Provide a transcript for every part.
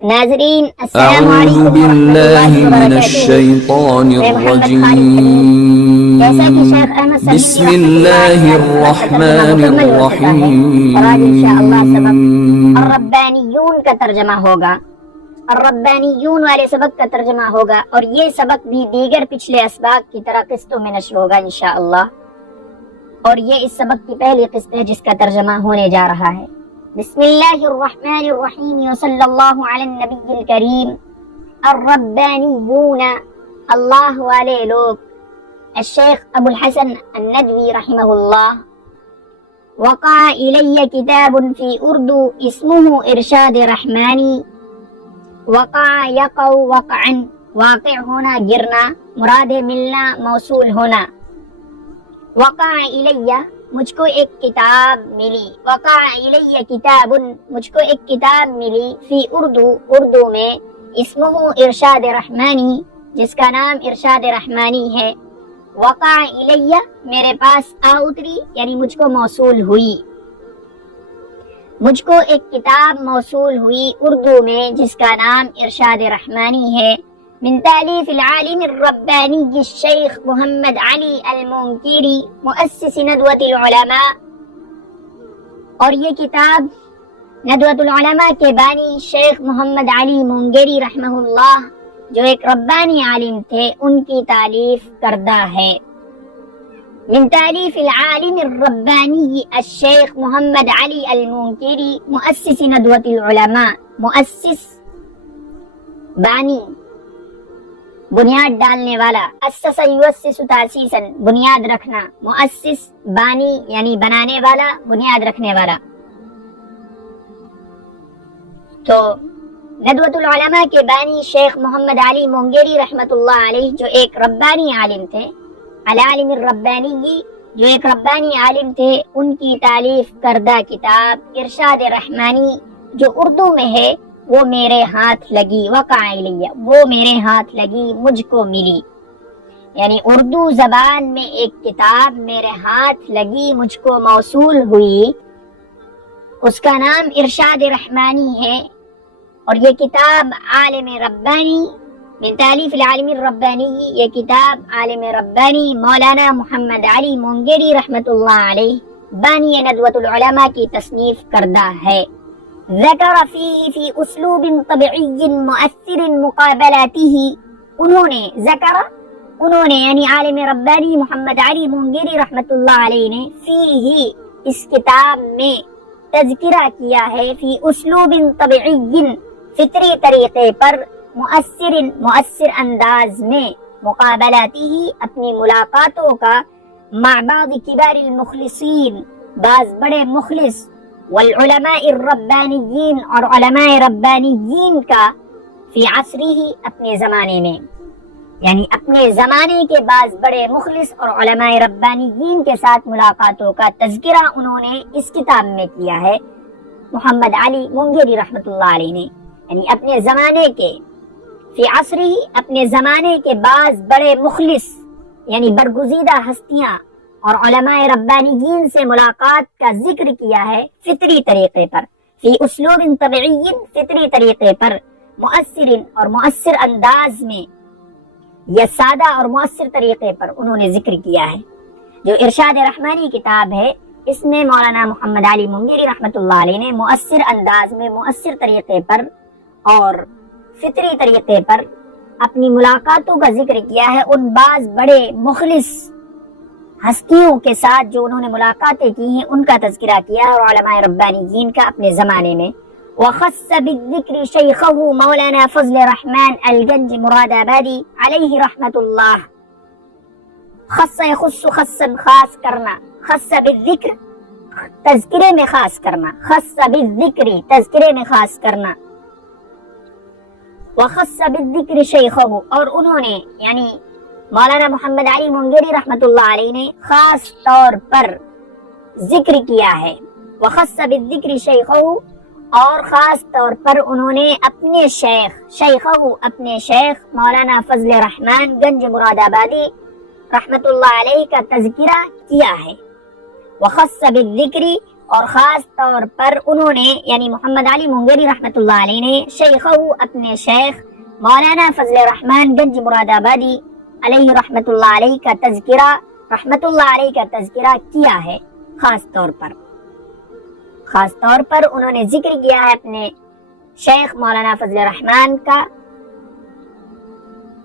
ناظرین السلام علیکم اعوذ باللہ من الشیطان الرجیم بسم اللہ الرحمن الرحیم الربانیون کا ترجمہ ہوگا، الربانیون والے سبق کا ترجمہ ہوگا، اور یہ سبق بھی دیگر پچھلے اسباق کی طرح قسطوں میں نشر ہوگا انشاءاللہ، اور یہ اس سبق کی پہلی قسط ہے جس کا ترجمہ ہونے جا رہا ہے۔ بسم اللہ الرحمن الرحیم وصلی اللہ علی النبی الکریم۔ الربانیون اللہ والے لوگ، الشیخ ابو الحسن الندوی رحمہ اللہ۔ وقع الی کتاب فی اردو اسمہ ارشاد رحمانی۔ وقع یقع وقعا، واقع ہونا گرنا، مراد ملنا موصول ہونا۔ وقع الی مجھ کو ایک کتاب ملی، وقع الی کتاب مجھ کو ایک کتاب ملی، فی اردو میں، اسمہ ارشاد رحمانی جس کا نام ارشاد رحمانی ہے۔ وقع الی میرے پاس آ اتری یعنی مجھ کو موصول ہوئی، مجھ کو ایک کتاب موصول ہوئی اردو میں جس کا نام ارشاد رحمانی ہے، من تالیف العالم الربانی الشیخ محمد علی المنکری مؤسس ندوۃ العلماء، اور یہ کتاب ندوۃ العلماء کے بانی شیخ محمد علی منکری رحمہ اللہ جو ایک ربانی عالم تھے ان کی تالیف کردہ ہے۔ من تالیف العالم الربانی الشیخ محمد علی المنکری مؤسس ندوۃ العلماء، مؤسس بانی بنیاد ڈالنے والا، اسس یؤسس تاسیسا بنیاد رکھنا، مؤسس بانی یعنی بنانے والا، بنیاد رکھنے والا۔ تو ندوۃ العلماء کے بانی شیخ محمد علی منکری رحمۃ اللہ علیہ جو ایک ربانی عالم تھے، العالم الربانی جو ایک ربانی عالم تھے، ان کی تالیف کردہ کتاب ارشاد رحمانی جو اردو میں ہے وہ میرے ہاتھ لگی، وقع الی وہ میرے ہاتھ لگی، مجھ کو ملی، یعنی اردو زبان میں ایک کتاب میرے ہاتھ لگی، مجھ کو موصول ہوئی، اس کا نام ارشاد رحمانی ہے، اور یہ کتاب عالم ربانی من تالیف العالم الربانی، یہ کتاب عالم ربانی مولانا محمد علی منکری رحمۃ اللہ علیہ بانی ندوۃ العلماء کی تصنیف کردہ ہے۔ ذکر فیہ فی اسلوب طبعی مؤثر مقابلاتہ، انہوں نے یعنی عالم ربانی محمد علی منکری رحمۃ اللہ علیہ نے فیہ اس کتاب میں تذکرہ کیا ہے، فی اسلوب طبعی فطری طریقے پر، مؤثر انداز میں، مقابلاتی اپنی ملاقاتوں کا، مع بعض کبار المخلصین بعض بڑے مخلص، والعلماء الربانیین اور علماء ربانیین کا، فی عصرہ اپنے زمانے میں، یعنی اپنے زمانے کے بعض بڑے مخلص اور علماء ربانیین کے ساتھ ملاقاتوں کا تذکرہ انہوں نے اس کتاب میں کیا ہے محمد علی منکری رحمۃ اللہ علیہ نے، یعنی اپنے زمانے کے، فی عصرہ اپنے زمانے کے بعض بڑے مخلص یعنی برگزیدہ ہستیاں اور علماء ربانیین سے ملاقات کا ذکر کیا ہے فطری طریقے پر، فی اسلوب طبعی فطری طریقے پر، مؤثر اور مؤثر انداز میں، یا سادہ اور مؤثر طریقے پر انہوں نے ذکر کیا ہے۔ جو ارشاد رحمانی کتاب ہے اس میں مولانا محمد علی منکری رحمۃ اللہ علیہ نے مؤثر انداز میں، مؤثر طریقے پر اور فطری طریقے پر اپنی ملاقاتوں کا ذکر کیا ہے ان بعض بڑے مخلص ہستیوں کے ساتھ جو انہوں نے ملاقاتیں کی ہیں ان کا تذکرہ کیا ہے، اور علماء ربانیین کا اپنے زمانے میں۔ وخص بالذکر شیخہ مولانا فضل الرحمن الگنج مراد آبادی علیہ رحمۃ اللہ۔ خص یخص خصا خاص کرنا، خص بالذکر تذکرے میں خاص کرنا، خص بالذکر تذکرے میں خاص کرنا، وخص بالذکر شیخہ اور انہوں نے یعنی مولانا محمد علی منکری رحمۃ اللہ علیہ نے خاص طور پر ذکر کیا ہے، وخص بالذکر شیخہ اور خاص طور پر انہوں نے اپنے شیخہ اپنے شیخ مولانا فضل الرحمن گنج مراد آبادی رحمۃ اللہ علیہ کا تذکرہ کیا ہے۔ وخص بالذکر اور خاص طور پر انہوں نے یعنی محمد علی مونگیری رحمۃ اللہ علیہ نے شیخہ اپنے شیخ مولانا فضل الرحمن گنج مراد آبادی علیہ رحمۃ اللہ علیہ کا تذکرہ کیا ہے۔ خاص طور پر انہوں نے ذکر کیا ہے اپنے شیخ مولانا فضل الرحمن کا۔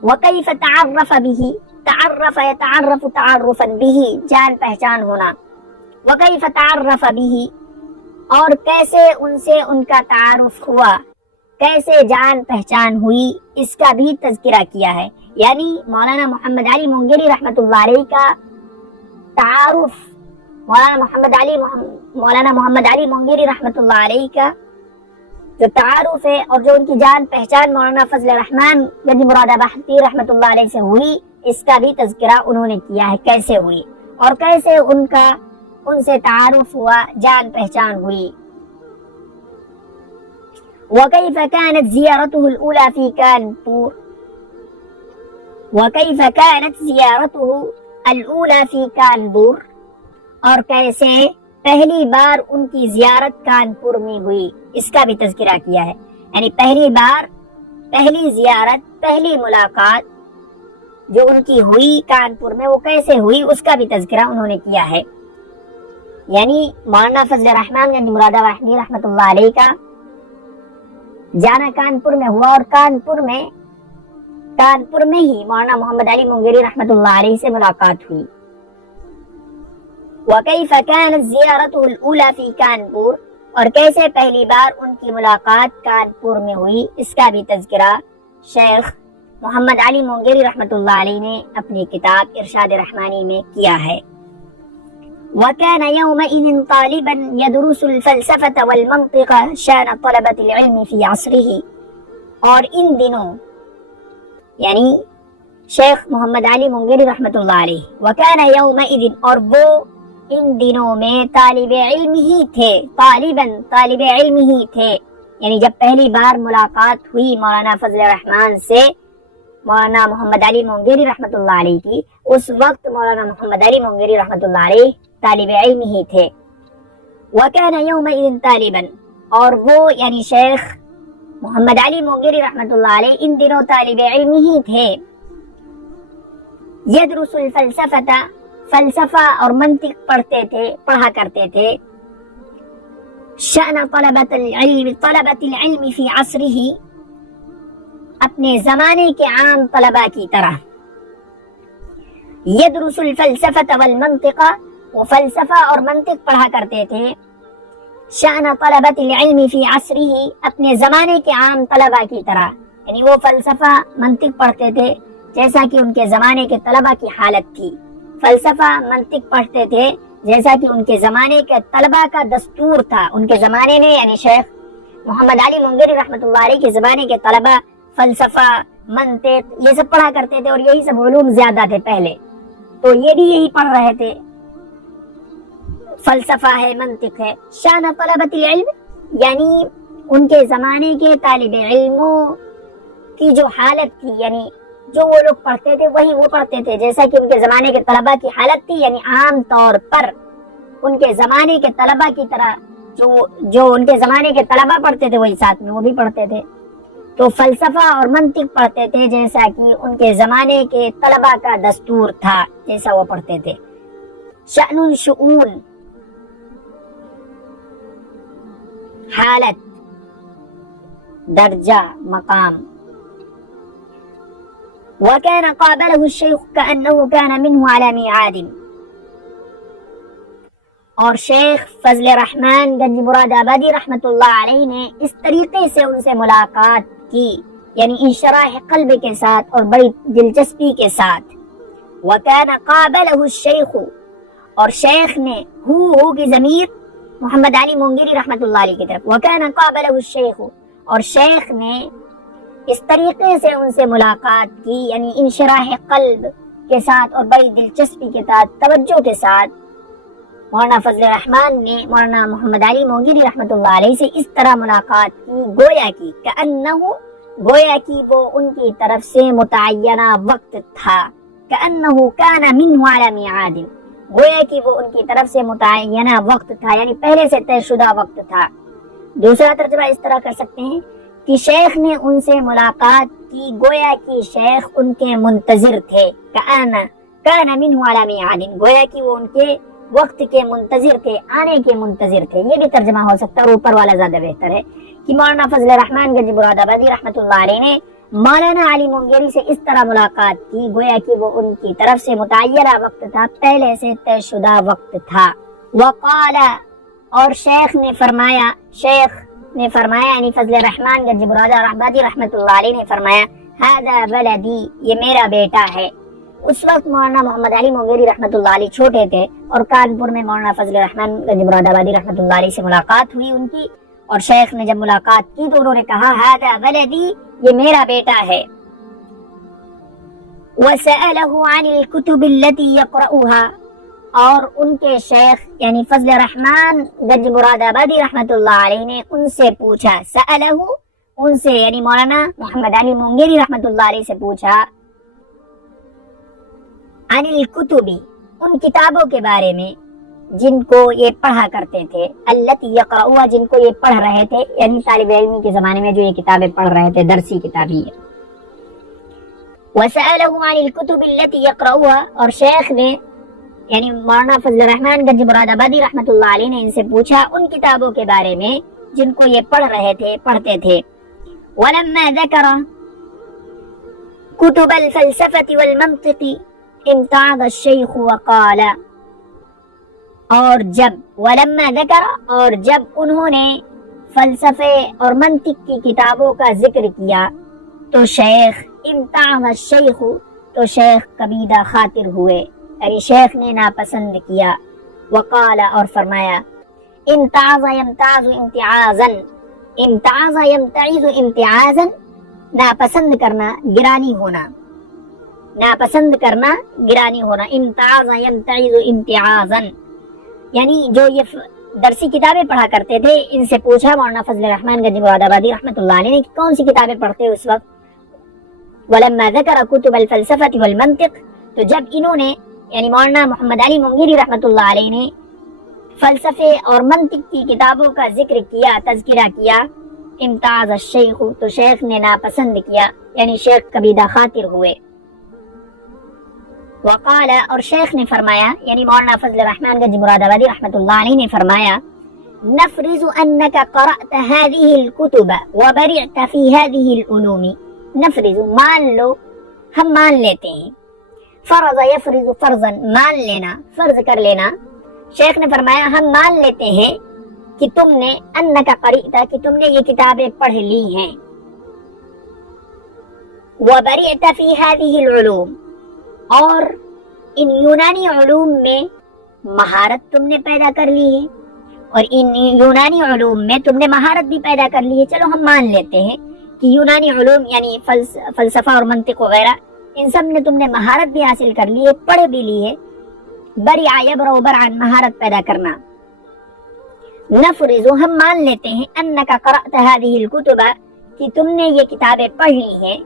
وَكَيْفَ تَعَرَّفَ بِهِ، تعرف يتعرف تعرفا به، جان پہچان ہونا۔ وَكَيْفَ تَعَرَّفَ بِهِ، اور کیسے ان سے ان کا تعارف ہوا، کیسے جان پہچان ہوئی، اس کا بھی تذکرہ کیا ہے۔ یعنی مولانا محمد علی مونگیری رحمۃ اللہ علیہ کا تعارف، مولانا محمد علی مونگیری رحمۃ اللہ علیہ کا جو تعارف ہے اور جو ان کی جان پہچان مولانا فضل الرحمن گنج مراد آبادی رحمۃ اللہ علیہ سے ہوئی، اس کا بھی تذکرہ انہوں نے کیا ہے، کیسے ہوئی اور کیسے ان سے تعارف ہوا، جان پہچان ہوئی۔ وَكَيْفَ كَانَتْ زِيَارَتُهُ الْأُولَى فِي كَانْپور، وَكَيْفَ كَانَتْ زِيَارَتُهُ الْأُولَى فِي كَانْپور، اور کیسے پہلی بار ان کی زیارت کانپور میں ہوئی، اس کا بھی تذکرہ کیا ہے۔ یعنی پہلی زیارت، پہلی ملاقات جو ان کی ہوئی کانپور میں، وہ کیسے ہوئی، اس کا بھی تذکرہ انہوں نے کیا ہے۔ یعنی مولانا فضل الرحمن گنج مراد آبادی رحمۃ اللہ علیہ کا جانا کانپور میں ہوا، اور کانپور میں ہی مولانا محمد علی مونگیری رحمۃ اللہ علیہ سے ملاقات ہوئی۔ وَكَيْفَ كَانَتْ زِيَارَتُهُ الْأُولَى فِي كَانْپور، اور کیسے پہلی بار ان کی ملاقات کانپور میں ہوئی، اس کا بھی تذکرہ شیخ محمد علی مونگیری رحمۃ اللہ علیہ نے اپنی کتاب ارشاد رحمانی میں کیا ہے۔ وَكَانَ يَوْمَئِذٍ طَالِبًا يَدْرُسُ الْفَلْسَفَةَ وَالْمَنْطِقَ شَأْنَ طَلَبَةِ الْعِلْمِ فِي عَصْرِهِ، اور ان دنوں یعنی شیخ محمد علی مونگیری رحمۃ اللہ علیہ، وَكَانَ يَوْمَئِذٍ، اور وہ ان دنوں میں طالب علم ہی تھے، یعنی جب پہلی بار ملاقات ہوئی مولانا فضل الرحمن سے مولانا محمد علی مونگیری رحمۃ اللہ علیہ کی، اس وقت مولانا محمد علی مونگیری رحمۃ اللہ علیہ طالب علم ہی تھے۔ وَكَانَ يَوْمَئِذٍ طَالِبًا، اور وہ یعنی شیخ محمد علی مونگیری رحمۃ اللہ علیہ ان دنوں طالب علم ہی تھے۔ يَدْرُسُ الْفَلْسَفَةَ، فلسفہ اور منطق پڑھا کرتے تھے۔ شأن طلبة العلم فی عصرہ، اپنے زمانے کے عام طلبہ کی طرح۔ يدرس الفلسفة والمنطق، وہ فلسفہ اور منطق پڑھا کرتے تھے۔ شأن طلبة العلم فی عصرہ، اپنے زمانے کے عام طلبہ کی طرح، یعنی وہ فلسفہ منطق پڑھتے تھے جیسا کہ ان کے زمانے کے طلبہ کی حالت تھی۔ فلسفہ منطق پڑھتے تھے جیسا کہ ان کے زمانے کے طلبہ کا دستور تھا۔ ان کے زمانے میں یعنی شیخ محمد علی مونگیری رحمۃ اللہ علیہ کے زمانے کے طلبہ فلسفہ، منطق یہ سب پڑھا کرتے تھے، اور یہی سب علوم زیادہ تھے پہلے، تو یہ بھی یہی پڑھ رہے تھے، فلسفہ ہے، منطق ہے۔ شأن طلبة العلم، یعنی ان کے زمانے کے طالب علموں کی جو حالت تھی، یعنی جو وہ لوگ پڑھتے تھے وہی وہ پڑھتے تھے جیسا کہ ان کے زمانے کے طلبہ کی حالت تھی، یعنی عام طور پر ان کے زمانے کے طلبہ کی طرح جو ان کے زمانے کے طلبہ پڑھتے تھے وہی ساتھ میں وہ بھی پڑھتے تھے، تو فلسفہ اور منطق پڑھتے تھے جیسا کہ ان کے زمانے کے طلبہ کا دستور تھا، جیسا وہ پڑھتے تھے۔ شأن شؤون، حالت، درجہ، مقام۔ وكان قابله الشيخ كأنه كان منه على ميعاد، اور شیخ فضل الرحمن گنج مراد آبادی رحمۃ اللہ علیہ نے اس طریقے سے ان سے ملاقات کی، یعنی انشراح قلب کے ساتھ اور بڑی دلچسپی کے ساتھ۔ وكان قابله الشيخ، اور شیخ نے ہو کی ضمیر محمد علی مونگیری رحمۃ اللہ علیہ کی طرف، وكان قابله الشيخ، اور شیخ نے اس طریقے سے ان سے ملاقات کی، یعنی انشراح قلب کے ساتھ اور بڑی دلچسپی کے ساتھ، توجہ کے ساتھ مولانا فضل الرحمن نے مولانا محمد علی مونگیری رحمۃ اللہ علیہ سے اس طرح ملاقات کی، گویا کی گویا کی وہ ان کی طرف سے متعینہ وقت تھا، كأنه كان منه على ميعاد، گویا کہ وہ ان کی طرف سے متعینہ وقت تھا، یعنی پہلے سے طے شدہ وقت تھا۔ دوسرا ترجمہ اس طرح کر سکتے ہیں کہ شیخ نے ان سے ملاقات کی، گویا کہ شیخ ان کے منتظر تھے، کان منہ علی میعاد، گویا کہ وہ ان کے وقت کے منتظر تھے، آنے کے منتظر تھے۔ یہ بھی ترجمہ ہو سکتا ہے، اور اوپر والا زیادہ بہتر ہے کہ مولانا فضل الرحمن گنج مراد آبادی رحمۃ اللہ علیہ نے مولانا علی مونگیری سے اس طرح ملاقات کی، گویا کہ وہ ان کی طرف سے متعینہ وقت تھا، پہلے سے طے شدہ وقت تھا۔ وقال، اور شیخ نے فرمایا یعنی فضل الرحمن گنج مراد آبادی رحمۃ اللہ علیہ نے فرمایا ھذا ولدی، یہ میرا بیٹا ہے۔ اس وقت مولانا محمد علی مونگیری رحمۃ اللہ علیہ چھوٹے تھے، اور کانپور میں مولانا فضل الرحمن گنج مراد آبادی رحمۃ اللہ علیہ سے ملاقات ہوئی ان کی، اور شیخ نے جب ملاقات کی تو انہوں نے کہا ھذا ولدی، یہ میرا بیٹا ہے۔ وسأله عن الكتب التي يقرأها، اور ان کے شیخ یعنی فضل الرحمن گنج مراد آبادی رحمۃ اللہ علیہ نے ان سے پوچھا، سألہ، ان سے یعنی مولانا محمد علی مونگیری رحمۃ اللہ علیہ سے پوچھا، عن الکتب، ان کتابوں کے بارے میں جن کو یہ پڑھا کرتے تھے، التی یقرؤها، جن کو یہ پڑھ رہے تھے، یعنی طالب علمی کے زمانے میں جو یہ کتابیں پڑھ رہے تھے، درسی کتابی ہے۔ وسأله عن الكتب التي يقرؤها، اور شیخ نے یعنی مولانا فضل الرحمن گنج مراد آبادی رحمۃ اللہ علیہ نے ان سے پوچھا ان کتابوں کے بارے میں جن کو یہ پڑھ رہے تھے، پڑھتے تھے۔ ولما ذکر کتب الفلسفة والمنطق امتعض الشیخ وقال، اور جب انہوں نے فلسفے اور منطق کی کتابوں کا ذکر کیا تو شیخ امتعض الشیخ، تو شیخ کبیدہ خاطر ہوئے، یعنی شیخ نے ناپسند کیا۔ وقال، اور فرمایا، امتعاض یمتعاض امتعاضا، امتعاض یمتعاض امتعاضا، ناپسند کرنا، گرانی ہونا، ناپسند کرنا، گرانی ہونا، امتعاض یمتعاض امتعاضا، یعنی جو یہ درسی کتابیں پڑھا کرتے تھے ان سے پوچھا مولانا فضل الرحمن گنج مراد آبادی رحمۃ اللہ علیہ نے کہ کون سی کتابیں پڑھتے اس وقت۔ ولما ذکر کتب الفلسفة والمنطق، تو جب انہوں نے یعنی مولانا محمد علی مونگیری رحمۃ اللہ علیہ نے فلسفے اور منطق کی کتابوں کا ذکر کیا، تذکرہ کیا، امتاز الشیخ، تو شیخ نے ناپسند کیا، یعنی شیخ کبیدہ خاطر ہوئے۔ وقال، اور شیخ نے فرمایا یعنی مولانا فضل الرحمن گنج مراد آبادی رحمۃ اللہ علیہ نے فرمایا، نفرض انك قرأت هذه الكتب وبرعت في هذه العلوم، نفرض، مان لو، ہم مان لیتے ہیں، فرض یفرض فرضا، مان لینا، فرض کر لینا۔ شیخ نے فرمایا ہم مان لیتے ہیں کہ تم نے انک قرئت، کہ تم نے یہ کتابیں پڑھ لی ہیں، وبرئت فی هذه العلوم، اور ان یونانی علوم میں مہارت تم نے پیدا کر لی ہے، اور ان یونانی علوم میں تم نے مہارت بھی پیدا کر لی ہے۔ چلو ہم مان لیتے ہیں کہ یونانی علوم یعنی فلسفہ اور منطق وغیرہ، ان سب نے تم نے مہارت بھی حاصل کر لی ہے، پڑھ بھی لی ہے۔ برع یبرع برعن، مہارت پیدا کرنا۔ نفرض، ہم مان لیتے ہیں، انک قرأت هذه الكتب، کہ تم نے یہ کتابیں پڑھ لی ہیں،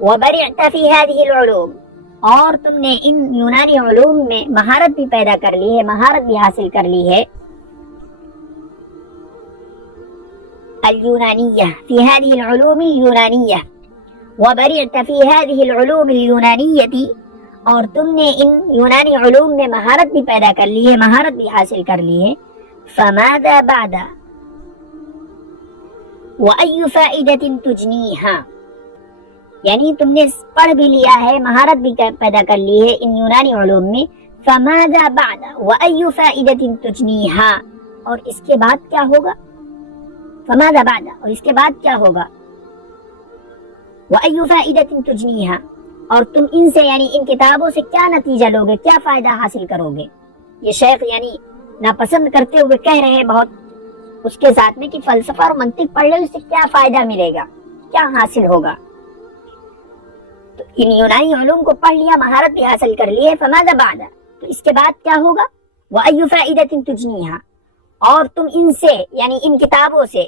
وبرعت فی هذه العلوم، اور تم نے ان یونانی علوم میں مہارت بھی پیدا کر لی ہے، مہارت بھی حاصل کر لی ہے۔ اليونانیہ، فی هذه العلوم اليونانیہ، وبرعت فی هذه العلوم اليونانیہ، اور تم نے ان یونانی علوم میں مہارت بھی پیدا کر لی ہے، مہارت بھی حاصل کر لی ہے۔ فماذا بعد وأي فائدة تجنیها، یعنی تم نے پڑھ بھی لیا ہے، مہارت بھی پیدا کر لی ہے ان یونانی علوم میں۔ فماذا بعد وأي فائدة تجنیها، اور اس کے بعد کیا ہوگا؟ فماذا بعد، اور اس کے بعد کیا ہوگا؟ وأي فائدة تجنیها، اور تم ان سے یعنی ان کتابوں سے کیا نتیجہ لوگے، کیا فائدہ حاصل کرو گے؟ یہ شیخ یعنی ناپسند کرتے ہوئے کہہ رہے ہیں بہت اس کے ساتھ میں کہ فلسفہ اور منطق پڑھ لے، اس سے کیا فائدہ ملے گا، کیا حاصل ہوگا؟ تو ان یونانی علوم کو پڑھ لیا، مہارت بھی حاصل کر لی ہے، فماذا بعد، تو اس کے بعد کیا ہوگا؟ وأي فائدة تجنیها، اور تم ان سے یعنی ان کتابوں سے،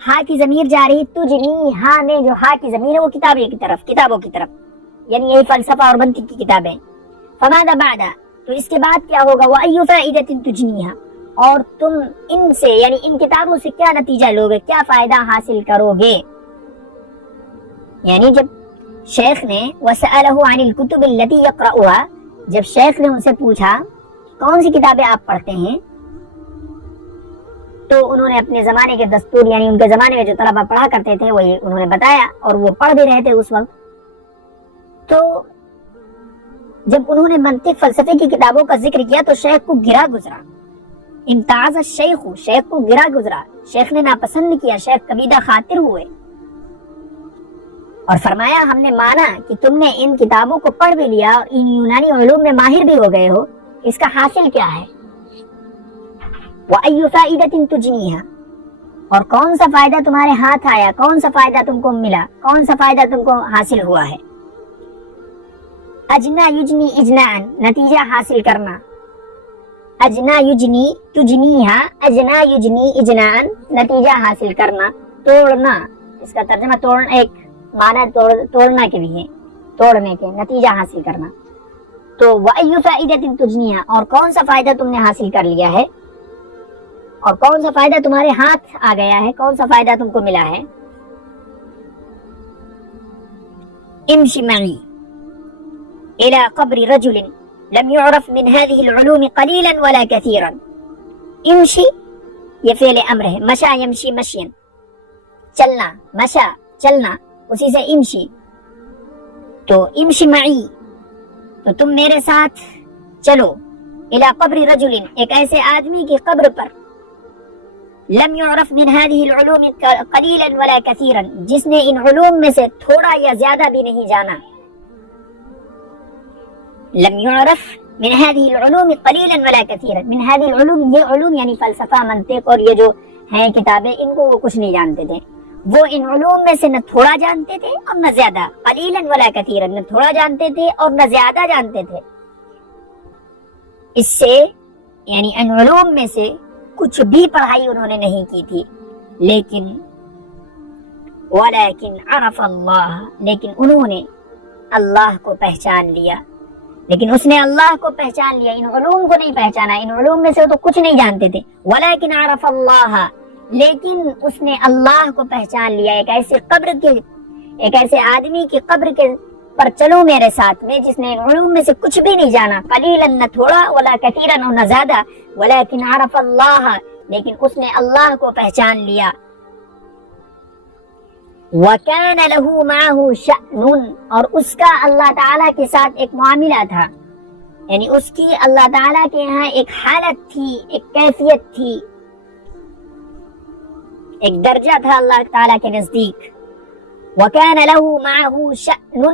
ہا کی ضمیر جا رہی تجنیها میں، جو ہا کی ضمیر ہے وہ کتابوں کی طرف، یعنی یہی فلسفہ اور منطق کی کتابیں۔ فماذا بعد، تو اس کے بعد کیا ہوگا؟ وَأَيُّ فَائِدَةٍ تُجْنِيهَا، اور تم ان سے یعنی ان کتابوں سے کیا نتیجہ لوگے، کیا فائدہ حاصل کرو گے؟ یعنی جب شیخ نے وَسَأَلَهُ عَنِ الْكُتُبِ الَّتِي يَقْرَؤُهَا، جب شیخ نے ان سے پوچھا کون سی کتابیں آپ پڑھتے ہیں، تو انہوں نے اپنے زمانے کے دستور یعنی ان کے زمانے میں جو طلبہ پڑھا کرتے تھے وہی انہوں نے بتایا، اور وہ پڑھ بھی رہے تھے اس وقت۔ تو جب انہوں نے منطق فلسفے کی کتابوں کا ذکر کیا تو شیخ کو گرا گزرا، امتاز الشیخ، شیخ کو گرا گزرا، شیخ نے ناپسند کیا، شیخ کبیدہ خاطر ہوئے اور فرمایا ہم نے مانا کہ تم نے ان کتابوں کو پڑھ بھی لیا اور ان یونانی علوم میں ماہر بھی ہو گئے ہو، اس کا حاصل کیا ہے؟ وَأَيُّ فَائِدَةٍ تُجْنِيهَا، اور کون سا فائدہ تمہارے ہاتھ آیا، کون سا فائدہ تم کو ملا، کون سا فائدہ تم کو حاصل ہوا ہے؟ اجنا یجنی اجنان، نتیجہ حاصل کرنا، اجنا یجنی تجنیہا، اجنا یجنی اجنان، نتیجہ حاصل کرنا، توڑنا، اس کا ترجمہ توڑنا، ایک معنی توڑنا کے بھی ہے، توڑنے کے، نتیجہ حاصل کرنا۔ تو وَأَيُّ فَائِدَةٍ تُجْنِيهَا، اور کون سا فائدہ تم نے حاصل کر لیا ہے، اور کون سا فائدہ تمہارے ہاتھ آ گیا ہے، کون سا فائدہ تم کو ملا ہے؟ امشی معی الى قبر رجل لم يعرف من هذه العلوم قليلا ولا كثيرا۔ امشی یہ فعل امر ہے، مشا یمشی مشین، چلنا، مشا چلنا، اسی سے امشی، تو امشی معی تو تم میرے ساتھ چلو، الى قبر رجل ایک ایسے آدمی کی قبر پر، لم يعرف من هذه العلوم قليلا ولا كثيرا، جس نے ان علوم میں سے تھوڑا یا زیادہ بھی نہیں جانا، لم يعرف من هذه العلوم قليلا ولا كثيرا، من هذه العلوم، یہ علوم یعنی فلسفہ، منطق اور یہ جو ہیں کتابیں، ان کو وہ کچھ نہیں جانتے تھے، وہ ان علوم میں سے نہ تھوڑا جانتے تھے اور نہ زیادہ، قلیلا ولا کثیرا، نہ تھوڑا جانتے تھے اور نہ زیادہ جانتے تھے، اس سے یعنی ان علوم میں سے کچھ بھی پڑھائی انہوں نے نہیں کی تھی، لیکن عرف اللہ، لیکن انہوں نے اللہ کو پہچان لیا، لیکن اس نے اللہ کو پہچان لیا، ان علوم کو نہیں پہچانا، ان علوم میں سے تو کچھ نہیں جانتے تھے، ولیکن عرف اللہ، لیکن اس نے اللہ کو پہچان لیا۔ ایک ایسے آدمی کی قبر کے پر چلو میرے ساتھ میں، جس نے ان علوم میں سے کچھ بھی نہیں جانا، قلیلا نہ تھوڑا، ولا کثیرا نہ زیادہ، ولیکن عرف اللہ، لیکن اس نے اللہ کو پہچان لیا۔ وَكَانَ لَهُ مَعَهُ شَأْنٌ، اور اس کا اللہ تعالیٰ کے ساتھ ایک معاملہ تھا، یعنی اس کی اللہ تعالیٰ کے یہاں ایک حالت تھی، ایک کیفیت تھی، ایک درجہ تھا اللہ تعالیٰ کے نزدیک۔ وَكَانَ لَهُ مَعَهُ شَأْنٌ،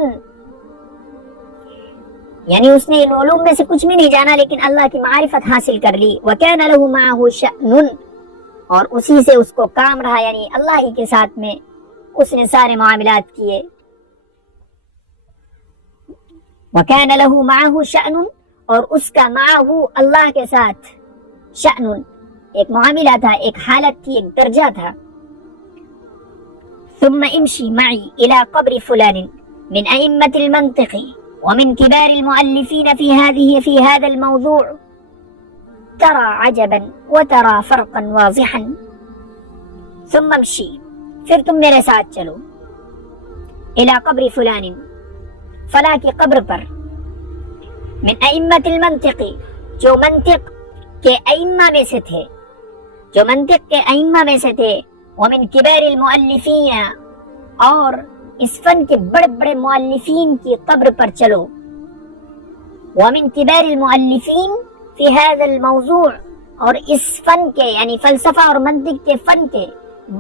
یعنی اس نے ان علوم میں سے کچھ بھی نہیں جانا لیکن اللہ کی معرفت حاصل کر لی۔ وَكَانَ لَهُ مَعَهُ شَأْنٌ، اور اسی سے اس کو کام رہا، یعنی اللہ ہی کے ساتھ میں اس نے سارے معاملات کیے۔ وَكَانَ لَهُ مَعَهُ شَأْنٌ، اور اس کا معه اللہ کے ساتھ شأن ایک معاملہ تھا، ایک حالت تھی، ایک درجہ تھا۔ ثم امشي معي إلى قبر فلان من أئمة المنطق ومن كبار المؤلفين في هذا الموضوع، ترى عجبا وترى فرقا واضحا۔ ثم امشي، پھر تم میرے ساتھ چلو، الى قبر فلان، فلاں کی قبر پر، من ائمۃ المنطق، جو منطق کے ائمہ میں سے تھے، جو منطق کے ائمہ میں سے تھے، ومن کبار المؤلفین، اور اس فن کے بڑے بڑے مؤلفین کی قبر پر چلو، ومن کبار المؤلفین فی هذا الموضوع، اور اس فن کے یعنی فلسفہ اور منطق کے فن کے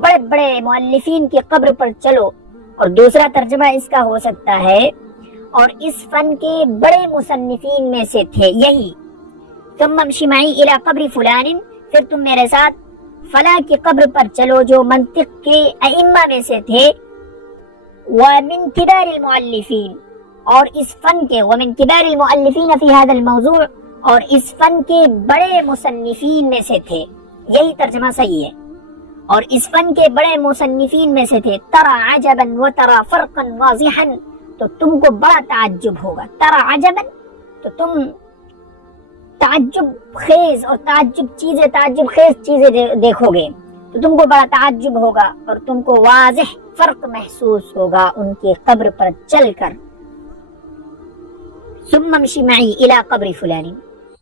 بڑے بڑے مؤلفین کی قبر پر چلو، اور دوسرا ترجمہ اس کا ہو سکتا ہے اور اس فن کے بڑے مصنفین میں سے تھے یہی۔ ثم امشی معی الی قبر فلان، پھر تم میرے ساتھ فلاں کی قبر پر چلو جو منطق کے ائمہ میں سے تھے، ومن کبار المؤلفین، اور اس فن کے، ومن کبار المؤلفین فی هذا الموضوع، اور اس فن کے بڑے مصنفین میں سے تھے، یہی ترجمہ صحیح ہے، اور اس فن کے بڑے مصنفین میں سے تھے۔ ترى عجبا وترى فرقا واضحا، تو تم کو بڑا تعجب ہوگا، ترى عجبا تو تم تعجب خیز اور تعجب خیز چیزیں دیکھو گے تو تم کو بڑا تعجب ہوگا اور تم کو واضح فرق محسوس ہوگا ان کی قبر پر چل کر. ثم امشی معی الی قبر فلانی،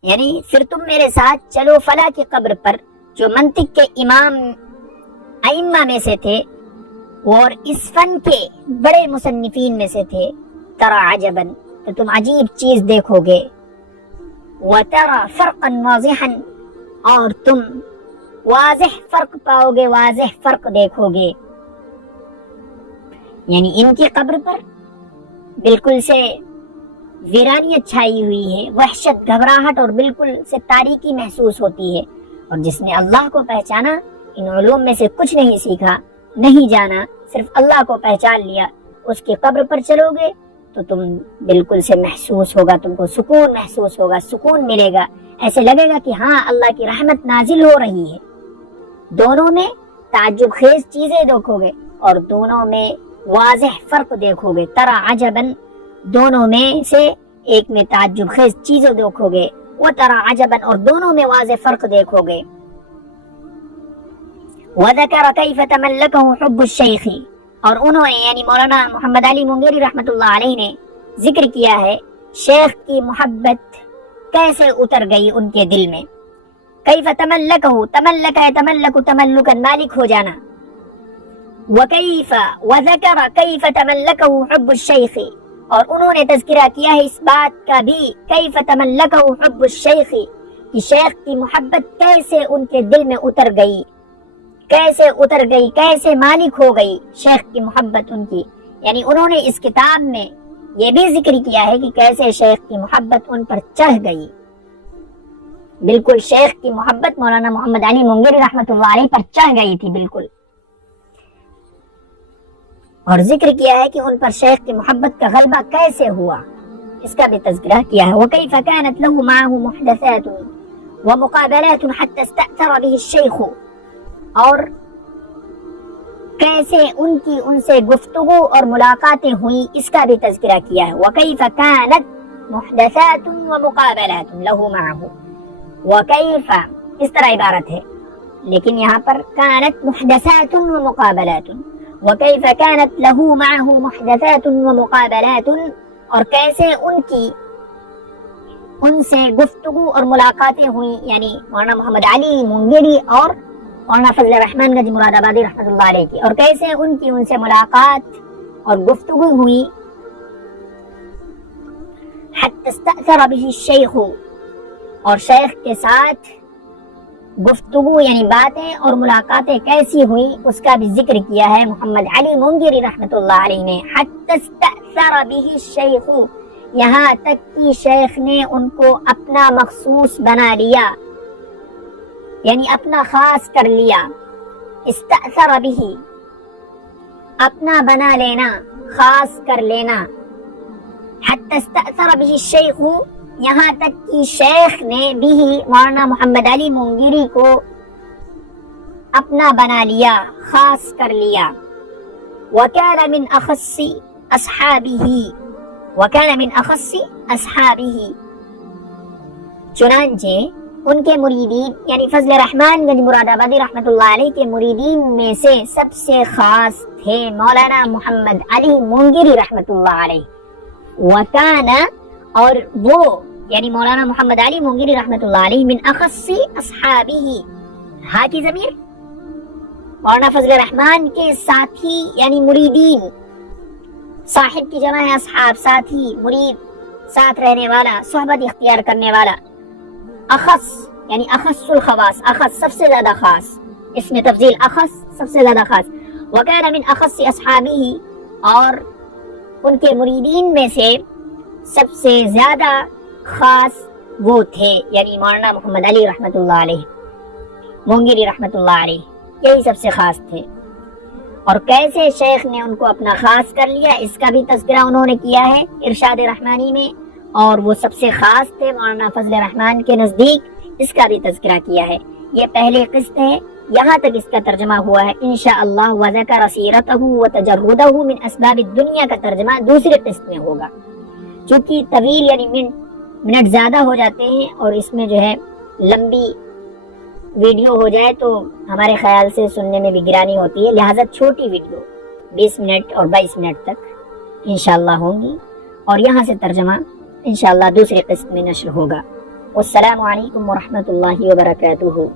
یعنی پھر تم میرے ساتھ چلو فلاں کی قبر پر جو منطق کے امام ائمہ میں سے تھے اور اس فن کے بڑے مصنفین میں سے تھے. ترى عجبا، تو تم عجیب چیز دیکھو گے. وترى فرقا واضحا، اور تم واضح فرق پاؤ گے، واضح فرق دیکھو گے. یعنی ان کی قبر پر بالکل سے ویرانیت چھائی ہوئی ہے، وحشت، گھبراہٹ اور بالکل سے تاریکی محسوس ہوتی ہے. اور جس نے اللہ کو پہچانا، ان علوم میں سے کچھ نہیں سیکھا، نہیں جانا، صرف اللہ کو پہچان لیا، اس کی قبر پر چلو گے تو تم بالکل سے محسوس ہوگا، تم کو سکون محسوس ہوگا، سکون ملے گا. ایسے لگے گا کہ ہاں اللہ کی رحمت نازل ہو رہی ہے. دونوں میں تعجب خیز چیزیں دیکھو گے اور دونوں میں واضح فرق دیکھو گے. ترى عجبا، دونوں میں سے ایک میں تعجب خیز چیزیں دیکھو گے، وترى عجبا، اور دونوں میں واضح فرق دیکھو گے. وذكر كيف تملكه حب الشيخ، اور انہوں نے یعنی مولانا محمد علی مونگیری رحمۃ اللہ علیہ نے ذکر کیا ہے شیخ کی محبت کیسے اتر گئی ان کے دل میں. کیف تملکہ، تملک ہے تملک تملکا، مالک ہو جانا. وکیف وذکر کیف تملکہ حب الشیخ، اور انہوں نے تذکرہ کیا ہے اس بات کا بھی کیف تملکہ حب الشیخ، کہ شیخ کی محبت کیسے ان کے دل میں اتر گئی، کیسے اتر گئی، کیسے مالک ہو گئی شیخ کی محبت ان کی. یعنی انہوں نے اس کتاب میں یہ بھی ذکر کیا ہے کہ کیسے شیخ کی محبت ان پر چڑھ گئی. بالکل شیخ کی محبت مولانا محمد علی مونگیری رحمۃ اللہ علیہ پر چڑھ گئی تھی بالکل. اور ذکر کیا ہے کہ ان پر شیخ کی محبت کا غلبہ کیسے ہوا، اس کا بھی تذکرہ کیا ہے. وَكَيْفَ كَانَتْ لَهُ مَعَهُ مُحْدَثَاتٌ وَمُقَابَلَاتٌ حَتَّى اسْتَأْثَرَ بِهِ الشَّيْخُ، اور کیسے ان کی ان سے گفتگو اور ملاقاتیں ہوئی، اس کا بھی تذکرہ کیا ہے. وَكَيْفَ كَانَتْ مُحْدَثَاتٌ وَمُقَابَلَاتٌ لَهُ مَعَهُ. وَكَيْفَ اس طرح عبارت ہے، لیکن یہاں پر كَانَتْ مُحْدَثَاتٌ وَمُقَابَلَاتٌ. وَكَيْفَ كَانَتْ لَهُ مَعَهُ مُحْدَثَاتٌ وَمُقَابَلَاتٌ، اور کیسے ان کی ان سے گفتگو اور ملاقاتیں ہوئی، یعنی مولانا محمد علی مونگیری اور مولانا فضل الرحمن گنج مراد آبادی رحمۃ اللہ علیہ کی، اور کیسے ان کی ان سے ملاقات اور گفتگو ہوئی. حتی استأثر به الشیخ، اور شیخ کے ساتھ گفتگو یعنی باتیں اور ملاقاتیں کیسی ہوئی اس کا بھی ذکر کیا ہے محمد علی مونگیری رحمۃ اللہ علیہ نے. حتی استأثر به الشیخ، یہاں تک کہ شیخ نے ان کو اپنا مخصوص بنا لیا، یعنی اپنا خاص کر لیا. استأثر به، اپنا بنا لینا، خاص کر لینا. حتی استأثر به الشیخ، یہاں تک کہ شیخ نے بھی مولانا محمد علی مونگیری کو اپنا بنا لیا، خاص کر لیا. وَكَانَ مِنْ أَخَصِّ أَصْحَابِهِ، وَكَانَ مِنْ أَخَصِّ أَصْحَابِهِ، چنانچہ ان کے مریدین یعنی فضل الرحمن گنج مراد آبادی رحمۃ اللہ علیہ کے مریدین میں سے سب سے خاص تھے مولانا محمد علی مونگیری رحمۃ اللہ علیہ. وَكَانَ، اور وہ یعنی مولانا محمد علی مونگیری رحمۃ اللہ علیہ من اخص اصحابہ، ہاں کی ضمیر مولانا فضل الرحمن کے ساتھی یعنی مریدین، صاحب کی جمع ہے اصحاب، ساتھی، مرید، ساتھ رہنے والا، صحبت اختیار کرنے والا. اخص یعنی اخص الخواص، اخص سب سے زیادہ خاص، اس میں تفضیل اخص سب سے زیادہ خاص. وَكَانَ مِنْ أَخَصِّ أَصْحَابِهِ، اور ان کے مریدین میں سے سب سے زیادہ خاص وہ تھے یعنی مولانا محمد علی رحمۃ اللہ علیہ مونگیری رحمۃ اللہ علیہ، یہی سب سے خاص تھے. اور کیسے شیخ نے ان کو اپنا خاص کر لیا اس کا بھی تذکرہ انہوں نے کیا ہے ارشاد رحمانی میں، اور وہ سب سے خاص تھے مولانا فضل الرحمن کے نزدیک، اس کا بھی تذکرہ کیا ہے. یہ پہلی قسط ہے، یہاں تک اس کا ترجمہ ہوا ہے انشاءاللہ. وذکر سیرتہ وتجردہ من اسباب الدنیا کا ترجمہ دوسری قسط میں ہوگا، چونکہ طویل یعنی من منٹ زیادہ ہو جاتے ہیں اور اس میں جو ہے لمبی ویڈیو ہو جائے تو ہمارے خیال سے سننے میں بھی گرانی ہوتی ہے، لہٰذا چھوٹی ویڈیو 20 منٹ اور 22 منٹ تک انشاءاللہ ہوں گی، اور یہاں سے ترجمہ انشاءاللہ دوسری قسط میں نشر ہوگا۔ والسلام علیکم ورحمۃ اللہ وبرکاتہ۔